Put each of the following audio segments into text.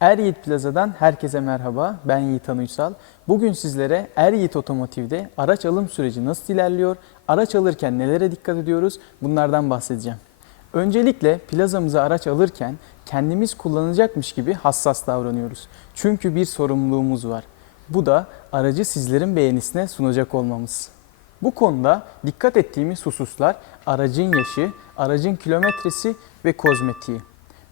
Er Yiğit Plaza'dan herkese merhaba. Ben Yiğit Uysal. Bugün sizlere Er Yiğit Otomotiv'de araç alım süreci nasıl ilerliyor, araç alırken nelere dikkat ediyoruz bunlardan bahsedeceğim. Öncelikle plazamıza araç alırken kendimiz kullanacakmış gibi hassas davranıyoruz. Çünkü bir sorumluluğumuz var. Bu da aracı sizlerin beğenisine sunacak olmamız. Bu konuda dikkat ettiğimiz hususlar aracın yaşı, aracın kilometresi ve kozmetiği.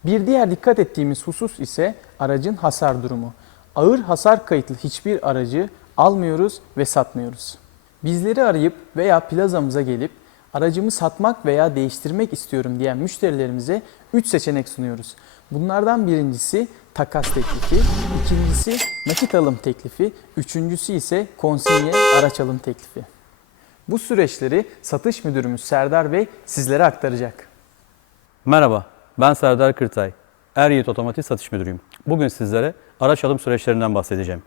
Bir diğer dikkat ettiğimiz husus ise aracın hasar durumu. Ağır hasar kayıtlı hiçbir aracı almıyoruz ve satmıyoruz. Bizleri arayıp veya plazamıza gelip aracımı satmak veya değiştirmek istiyorum diyen müşterilerimize 3 seçenek sunuyoruz. Bunlardan birincisi takas teklifi, ikincisi nakit alım teklifi, üçüncüsü ise konsinye araç alım teklifi. Bu süreçleri satış müdürümüz Serdar Bey sizlere aktaracak. Merhaba, ben Serdar Kırtay. Er Yiğit Otomotiv Satış Müdürüyüm. Bugün sizlere araç alım süreçlerinden bahsedeceğim.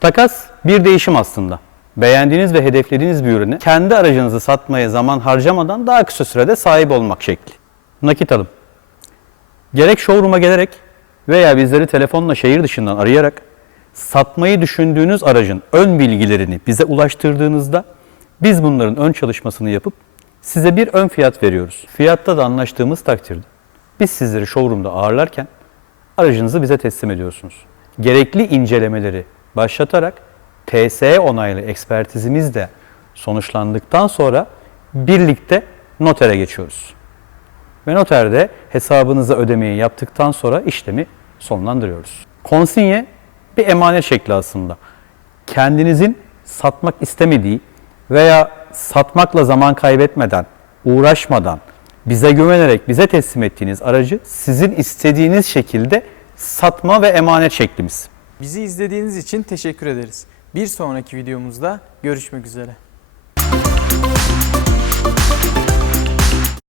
Takas bir değişim aslında. Beğendiğiniz ve hedeflediğiniz bir ürünü kendi aracınızı satmaya zaman harcamadan daha kısa sürede sahip olmak şekli. Nakit alım. Gerek showroom'a gelerek veya bizleri telefonla şehir dışından arayarak satmayı düşündüğünüz aracın ön bilgilerini bize ulaştırdığınızda biz bunların ön çalışmasını yapıp size bir ön fiyat veriyoruz. Fiyatta da anlaştığımız takdirde biz sizleri showroom'da ağırlarken aracınızı bize teslim ediyorsunuz. Gerekli incelemeleri başlatarak TSE onaylı ekspertizimiz de sonuçlandıktan sonra birlikte notere geçiyoruz. Ve noterde hesabınıza ödemeyi yaptıktan sonra işlemi sonlandırıyoruz. Konsinye bir emanet şekli aslında. Kendinizin satmak istemediği veya satmakla zaman kaybetmeden, uğraşmadan, bize güvenerek bize teslim ettiğiniz aracı sizin istediğiniz şekilde satma ve emanet şeklimiz. Bizi izlediğiniz için teşekkür ederiz. Bir sonraki videomuzda görüşmek üzere.